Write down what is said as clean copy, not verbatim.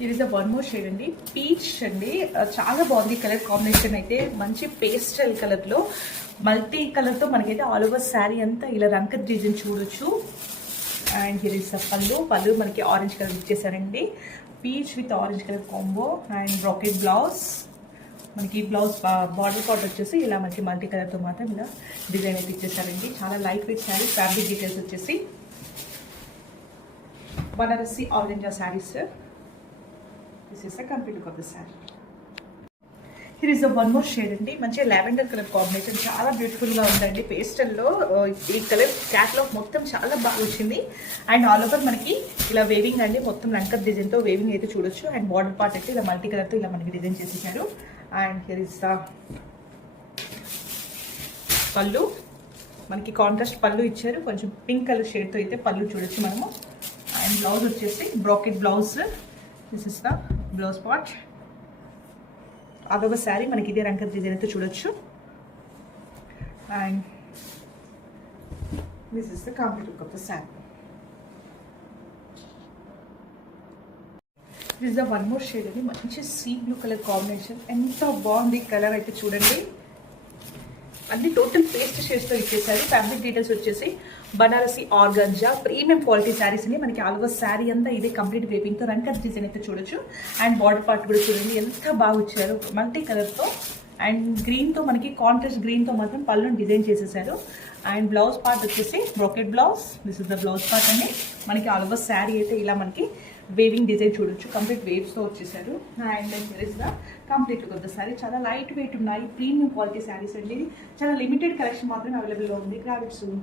ఇది is one more shade అండి, peach అండి. చాలా బాగుంది కలర్ కాంబినేషన్ అయితే. మంచి పేస్టల్ కలర్ లో మల్టీ కలర్ తో మనకైతే ఆల్ ఓవర్ శారీ అంతా ఇలా రంకత్ డిజైన్ చూడొచ్చు. అండ్ హియర్ ఇస్ పళ్ళు మనకి ఆరెంజ్ కలర్ ఇచ్చేసారండి. Peach with orange colour combo. And brocade blouse, మనకి బ్లౌజ్ బార్డర్ పార్ట్ వచ్చేసి ఇలా మనకి మల్టీ కలర్తో మాత్రం ఇలా డిజైన్ అయితే ఇచ్చేసారండి. చాలా light weight sari. Fabric details వచ్చేసి Banarasi orange saris. This is the complete look of the sari. Here is one more shade అండి, మంచిగా లావెండర్ కలర్ కాంబినేషన్. చాలా బ్యూటిఫుల్గా ఉందండి. పేస్టల్లో ఈ కలర్ క్యాట్లాగ్ మొత్తం చాలా బాగా వచ్చింది. అండ్ ఆల్ ఓవర్ మనకి ఇలా వేవింగ్ అండి, మొత్తం లంకర్ డిజైన్తో వేవింగ్ అయితే చూడొచ్చు. అండ్ బార్డర్ పార్ట్ అయితే ఇలా మల్టీ కలర్తో ఇలా మనకి డిజైన్ చేసేసారు. అండ్ హియర్ ఇస్ ద పళ్ళు, మనకి కాంట్రాస్ట్ పళ్ళు ఇచ్చారు. కొంచెం పింక్ కలర్ షేడ్తో అయితే పళ్ళు చూడొచ్చు మనము. అండ్ బ్లౌజ్ వచ్చేసి bracket blouse. This is the blouse part. అదొక శారీ మనకి ఇదే రంకత్ డిజైన్ అయితే చూడొచ్చు. And this is the complete look of the sari. This is the one more shade అండి, మంచి సీ బ్లూ కలర్ కాంబినేషన్. ఎంత బాగుంది కలర్ అయితే చూడండి. అన్ని టోటల్ పేస్ట్ షేడ్స్తో ఇచ్చేసారు. ఫ్యాబ్రిక్ డీటెయిల్స్ వచ్చేసి Banarasi organza premium quality saris అని మనకి ఆల్ ఓవర్ శారీ అంతా ఇదే కంప్లీట్ వేపింగ్తో రంకత్ డిజైన్ అయితే చూడొచ్చు. అండ్ బార్డర్ పార్ట్ కూడా చూడండి ఎంత బాగా వచ్చారు మల్టీ కలర్తో. అండ్ గ్రీన్తో మనకి కాంట్రాస్ట్ గ్రీన్తో మాత్రం పళ్ళుని డిజైన్ చేసేసారు. అండ్ బ్లౌజ్ పార్ట్ వచ్చేసి brocade blouse. This is the blouse part అండి. మనకి ఆల్ ఓవర్ శారీ అయితే ఇలా మనకి వేవింగ్ డిజైన్ చూడొచ్చు. కంప్లీట్ వేవ్స్తో వచ్చేసారు. And here is the complete look of the sari. చాలా లైట్ వెయిట్ ఉన్నాయి, ప్రీమియం క్వాలిటీ శారీస్ అండి. చాలా లిమిటెడ్ కలెక్షన్ మాత్రమే అవైలబుల్గా ఉంది. Grab it soon.